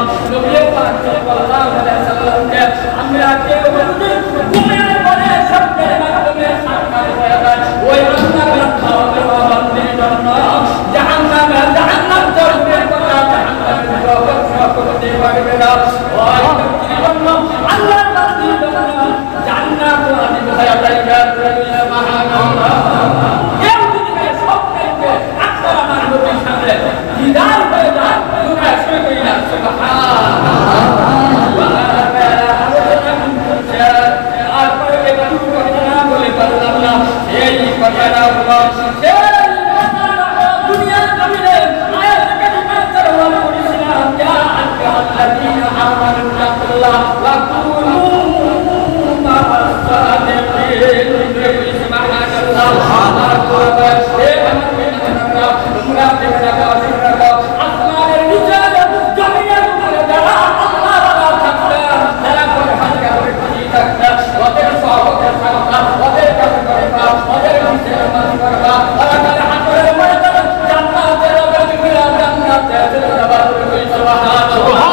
নবী পাক সাল্লাল্লাহু আলাইহি সাল্লামকে আমরা কেউ ঘুমের পরে শব্দের মাধ্যমে সাক্ষাৎ হয়ে যায় ওই আল্লাহর বান্দির জন্য জাহান্নাম চলবে কথা জাহান্নামের জগৎ করতে পারবে না ওই ব্যক্তির জন্য আল্লাহর বান্দির জন্য জান্নাত ওয়াজিব হয়ে যায় সুবহানাল্লাহ কেউ যদি সবকে আকবার আমার নবীর সামনে দিদার হয়ে যায় তোমরা শুনে কইলা সুবহানাল্লাহ তারপরে একটু কথা না বলে পারলাম না এই কথাটা হলো দুনিয়ার জমিনে আয়াত কারিমা তেলাওয়াত করেছিলাম ইয়া আইয়ুহাল্লাযীনা আমানু তাকুল্লাহ ওয়া কুনু মা'আস সাদিকিন সুবহানাল্লাহ সুবহানাল্লাহ হে আমার তোমরা দেখে রাখো আসমানের নিচে জমিনের উপরে যারা আল্লাহ ওয়ালা থাকবেন তারা পরহাদকে করে খুশি থাকবেন ওদের সহবতের থাকবা ওদের কাছে করবা ওদের নিচে নামাজ পড়বা ওরা কালে হাতের মধ্যে জান্নাতের গদিরা জান্নাতের দরজা খুলে সুবহানাল্লাহ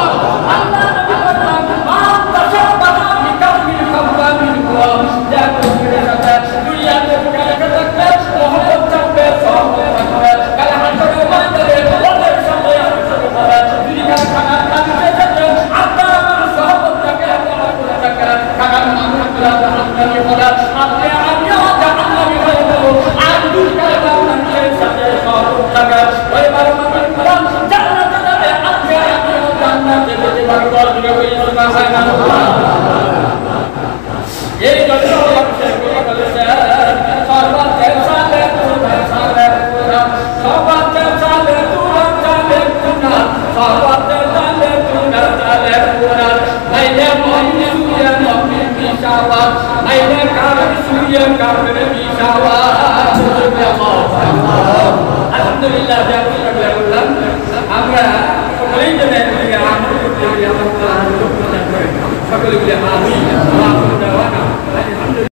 আল্লাহ নবী বলেন মা তাশাব্বাহা বিকামিল খাওয়ামিন হুয়া যা করে সাথে দুনিয়াতে কালে থাকবে মোহাম্মদ থাকবে সহবত থাকবে কালে হাতের মধ্যে ওদের সাথে শুরু হবে দুনিয়ার খানা খাইতে থাকবে আপনার আমার সহবত থাকে আমার করে থাকে কাকা মানুষগুলা জাহান্নামী হবে আপনি আমিও জাহান্নামী হয়ে যাব আর দুনিয়ার মানুষের সাথে সহবত থাকে ওইবার মানুষগুলা জান্নাতে যাবে আপনি আমিও জান্নাতে যেতে পারবো সুবহানাল্লাহ এই জন্য মানুষের কথা বলেছে সর্বতে সালে তুরা সালে তুরা সর্বতে সালে তুরা সালে তুরা সর্বতে সালে তুরা সালে তুরা মাইলে মহিনে সুরিয়া মহিনে বিশাওয়াত মাইলে কারণ সুরিয়া কারণ বিশাওয়াত আলহামদুলিল্লাহ আমরা সকলেই জানেন যে আমরা সকলে বলে আমি